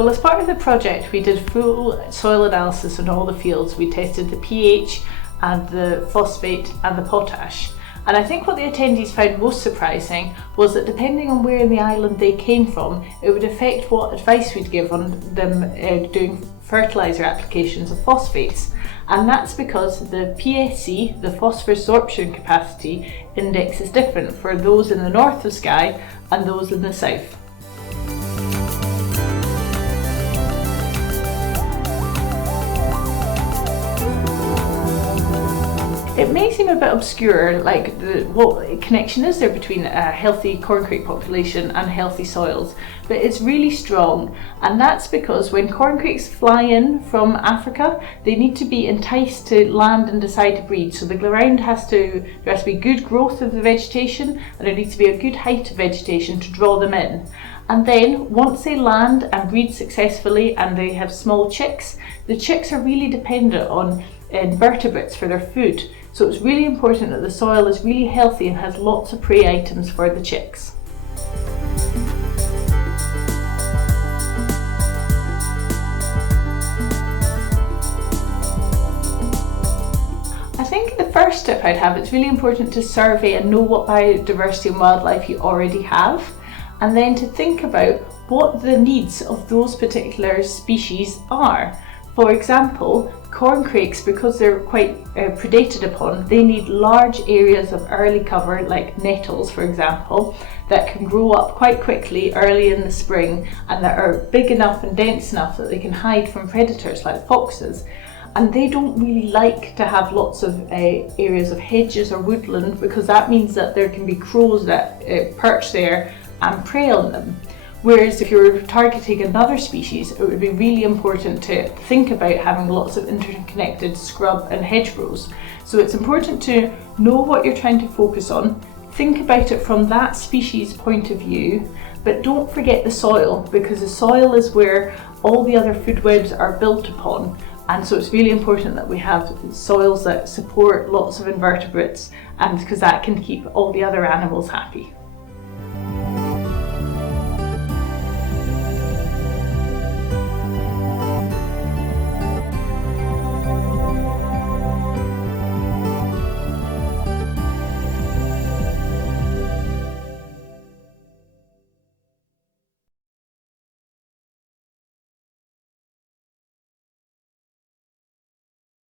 Well, as part of the project, we did full soil analysis on all the fields. We tested the pH and the phosphate and the potash. And I think what the attendees found most surprising was that depending on where in the island they came from, it would affect what advice we'd give on them doing fertiliser applications of phosphates. And that's because the PSC, the phosphorus sorption capacity index, is different for those in the north of Skye and those in the south. It may seem a bit obscure, like what connection is there between a healthy corncrake population and healthy soils, but it's really strong, and that's because when corncrakes fly in from Africa, they need to be enticed to land and decide to breed. So the ground there has to be good growth of the vegetation, and there needs to be a good height of vegetation to draw them in. And then once they land and breed successfully and they have small chicks, the chicks are really dependent on invertebrates for their food. So it's really important that the soil is really healthy and has lots of prey items for the chicks. I think the first tip I'd have, it's really important to survey and know what biodiversity and wildlife you already have, and then to think about what the needs of those particular species are. For example, corncrakes, because they're quite predated upon, they need large areas of early cover, like nettles for example, that can grow up quite quickly early in the spring and that are big enough and dense enough that they can hide from predators like foxes. And they don't really like to have lots of areas of hedges or woodland, because that means that there can be crows that perch there and prey on them. Whereas if you're targeting another species, it would be really important to think about having lots of interconnected scrub and hedgerows. So it's important to know what you're trying to focus on, think about it from that species point of view, but don't forget the soil, because the soil is where all the other food webs are built upon. And so it's really important that we have soils that support lots of invertebrates, and because that can keep all the other animals happy.